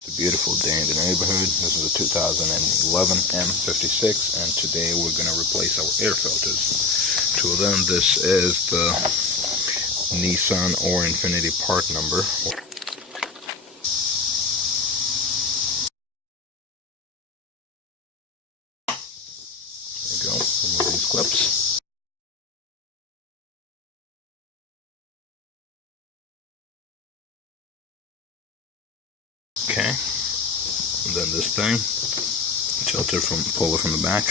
It's a beautiful day in the neighborhood. This is a 2011 M56, and today we're going to replace our air filters. Two of them. This is the Nissan or Infiniti part number. There you go. Remove these clips. Okay, and then this thing, pull it from the back,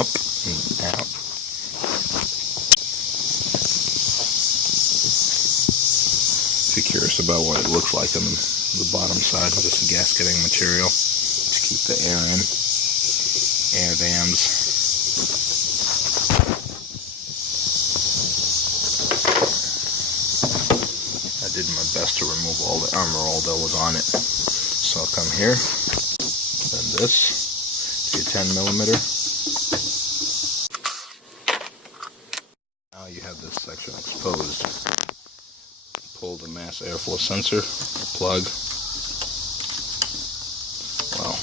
up and out. If you're curious about what it looks like on the bottom side, just the gasketing material to keep the air in, air dams. I did my best to remove all the armor roll that was on it. So I'll come here, then this, to your 10mm. Now you have this section exposed. Pull the mass airflow sensor, plug, well,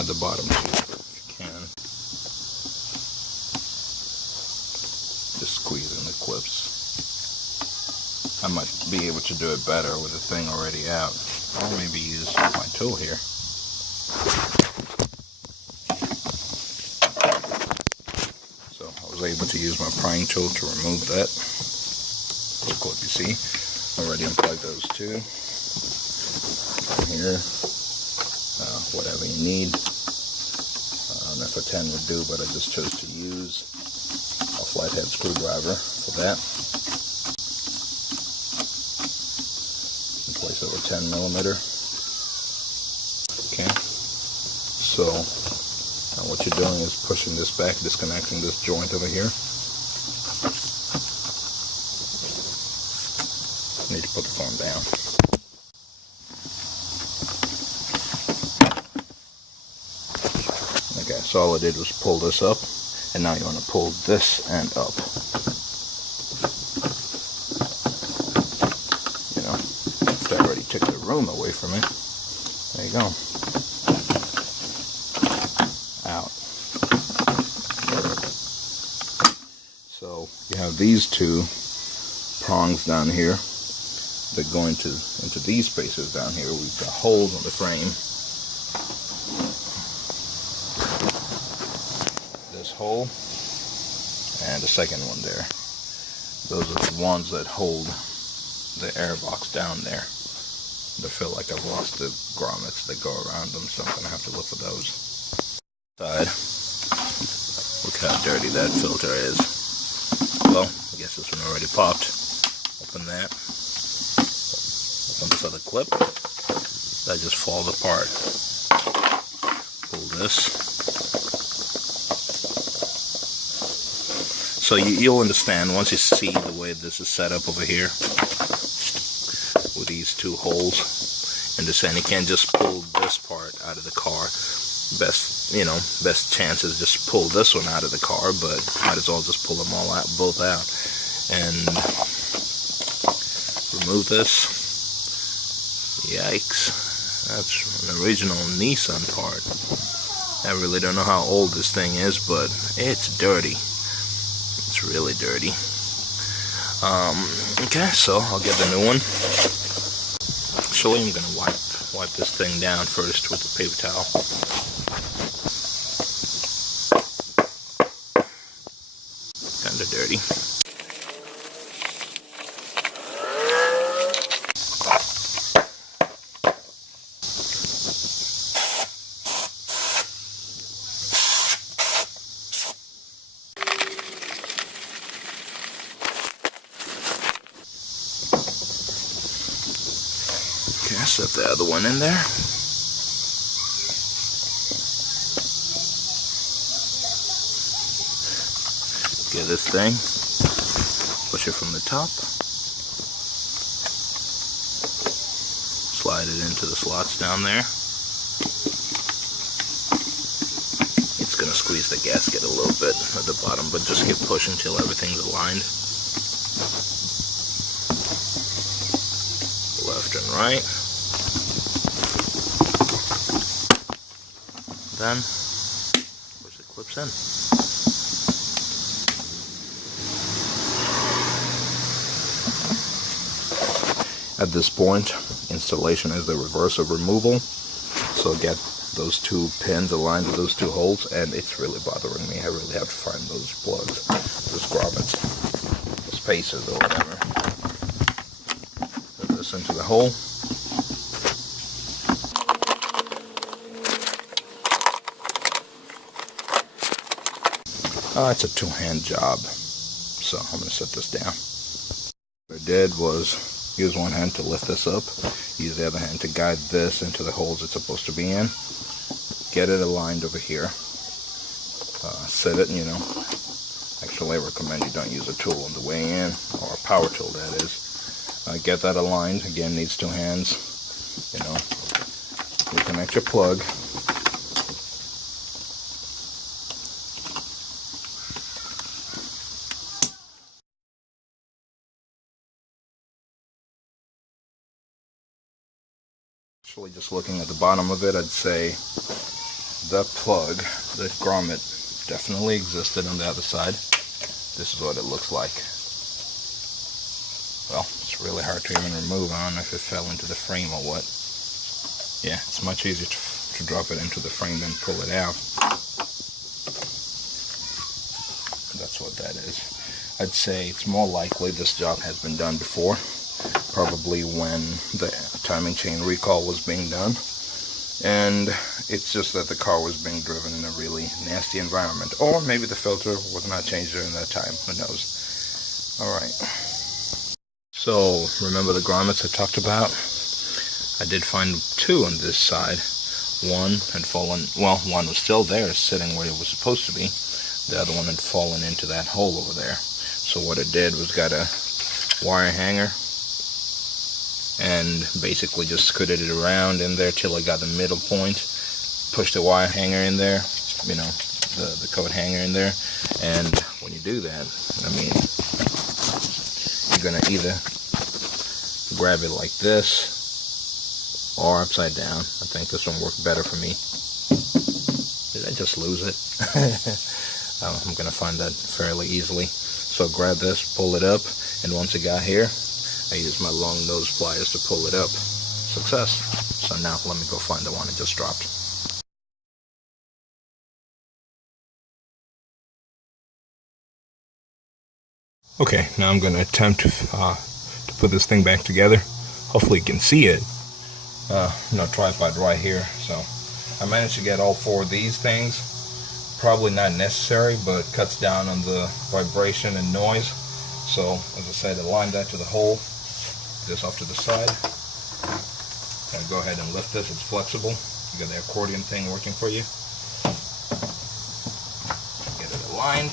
at the bottom if you can. Just squeeze in the clips. I might be able to do it better with the thing already out. Or maybe use my tool here. So I was able to use my prying tool to remove that little clip you see. Already unplugged those two. Here, whatever you need. An F10 would do, but I just chose to use a flathead screwdriver for that. Place it with 10mm. Okay, so now what you're doing is pushing this back, disconnecting this joint over here. Need to put the phone down. Okay, so all I did was pull this up, and now you want to pull this end up. Took the room away from it. There you go. Out. So you have these two prongs down here that go into these spaces down here. We've got holes on the frame. This hole and the second one there. Those are the ones that hold the air box down there. I feel like I've lost the grommets that go around them, so I'm going to have to look for those. Side. Look how dirty that filter is. Well, I guess this one already popped. Open that. Open this other clip. That just falls apart. Pull this. So you'll understand once you see the way this is set up over here. With these two holes in this end, you can't just pull this part out of the car. Best chance is just pull this one out of the car, but might as well just pull them all out, both out, and remove this. Yikes, that's an original Nissan part. I really don't know how old this thing is, but it's dirty. It's really dirty. Okay, so I'll get the new one. Actually, I'm gonna wipe this thing down first with the paper towel. Kinda dirty. Okay, set the other one in there. Get this thing, push it from the top, slide it into the slots down there. It's going to squeeze the gasket a little bit at the bottom, but just keep pushing until everything's aligned. Left and right. then push the clips in. At this point, installation is the reverse of removal. So get those two pins aligned with those two holes, and it's really bothering me. I really have to find those plugs, those grommets, the spacers or whatever. Put this into the hole. It's a two-hand job, so I'm going to set this down. What I did was use one hand to lift this up, use the other hand to guide this into the holes it's supposed to be in, get it aligned over here, set it, actually I recommend you don't use a tool on the way in, or a power tool that is. Get that aligned, again needs two hands, reconnect your plug, actually just looking at the bottom of it, I'd say the plug, the grommet, definitely existed on the other side. This is what it looks like. Well, it's really hard to even remove. I don't know if it fell into the frame or what. Yeah, it's much easier to drop it into the frame than pull it out. That's what that is. I'd say it's more likely this job has been done before. Probably when the timing chain recall was being done, and it's just that the car was being driven in a really nasty environment, or maybe the filter was not changed during that time, who knows. Alright, so remember the grommets I talked about? I did find two on this side. One had fallen, well, one was still there sitting where it was supposed to be, the other one had fallen into that hole over there. So what I did was got a wire hanger and basically just scooted it around in there till I got the middle point, pushed the wire hanger in there, the coat hanger in there, and when you do that, you're gonna either grab it like this or upside down. I think this one worked better for me. Did I just lose it? I'm gonna find that fairly easily. So grab this, pull it up, and once it got here, I used my long nose pliers to pull it up. Success. So now let me go find the one I just dropped. Okay, now I'm going to attempt to put this thing back together. Hopefully you can see it. No tripod right here. So I managed to get all four of these things. Probably not necessary, but cuts down on the vibration and noise. So as I said, align that to the hole. This off to the side, and go ahead and lift this. It's flexible. You got the accordion thing working for you. Get it aligned.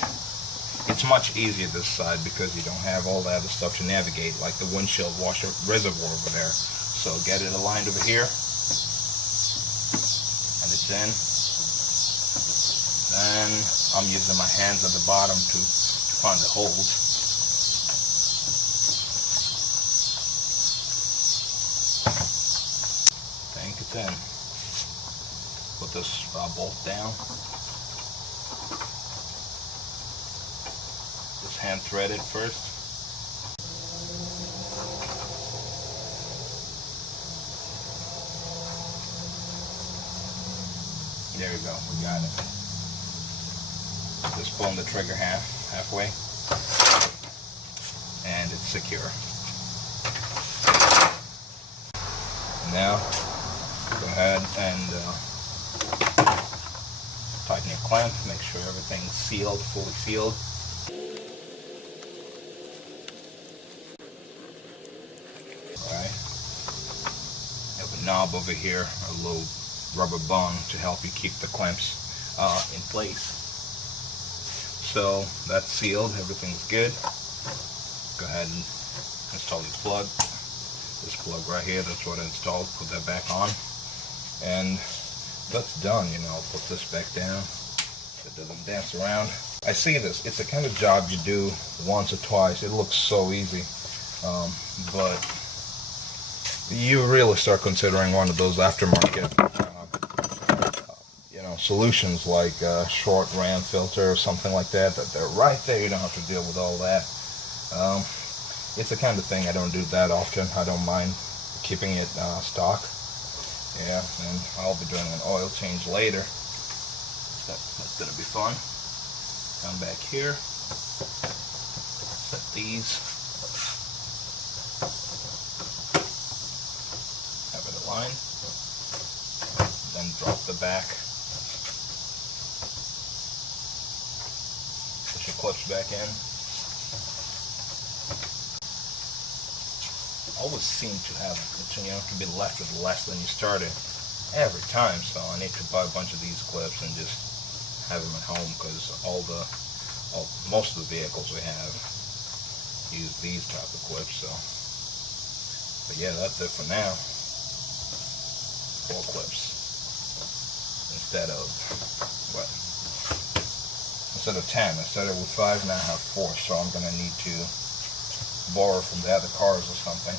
It's much easier this side because you don't have all that other stuff to navigate, like the windshield washer reservoir over there. So get it aligned over here, and it's in. Then I'm using my hands at the bottom to find the holes. In. Put this bolt down. Just hand thread it first. There we go, we got it. Just pulling the trigger halfway, and it's secure. Now go ahead and tighten your clamp, make sure everything's sealed, fully sealed. Alright. You have a knob over here, a little rubber bung to help you keep the clamps in place. So that's sealed, everything's good. Go ahead and install your plug. This plug right here, that's what I installed. Put that back on. And that's done. I'll put this back down so it doesn't dance around. I see this. It's the kind of job you do once or twice. It looks so easy. But you really start considering one of those aftermarket solutions like short ram filter or something like that, they're right there. You don't have to deal with all that. It's the kind of thing I don't do that often. I don't mind keeping it stock. Yeah, and I'll be doing an oil change later. That's gonna be fun. Come back here, set these, have it aligned, then drop the back, push your clutch back in. Always seem to have, to be left with less than you started every time, so I need to buy a bunch of these clips and just have them at home, because most of the vehicles we have use these type of clips. So, but yeah, that's it for now. 4 clips instead of 10. I started with 5, now I have 4, so I'm gonna need to borrow from the other cars or something.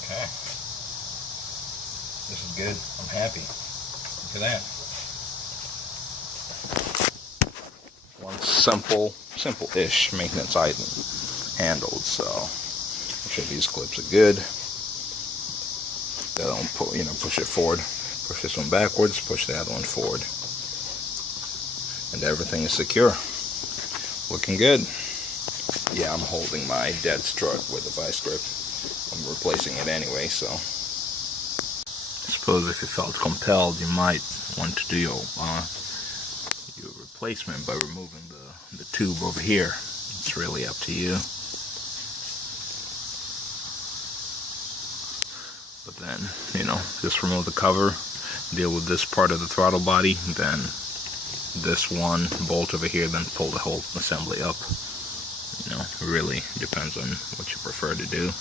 Okay, this is good. I'm happy. Look at that. One simple-ish maintenance item handled. So make sure these clips are good. They don't push it forward. Push this one backwards. Push the other one forward. And everything is secure. Looking good. Yeah, I'm holding my dead strut with a vice grip. I'm replacing it anyway, so. I suppose if you felt compelled, you might want to do your replacement by removing the tube over here. It's really up to you. But then, just remove the cover, deal with this part of the throttle body, then this one bolt over here, then pull the whole assembly up. It really depends on what you prefer to do.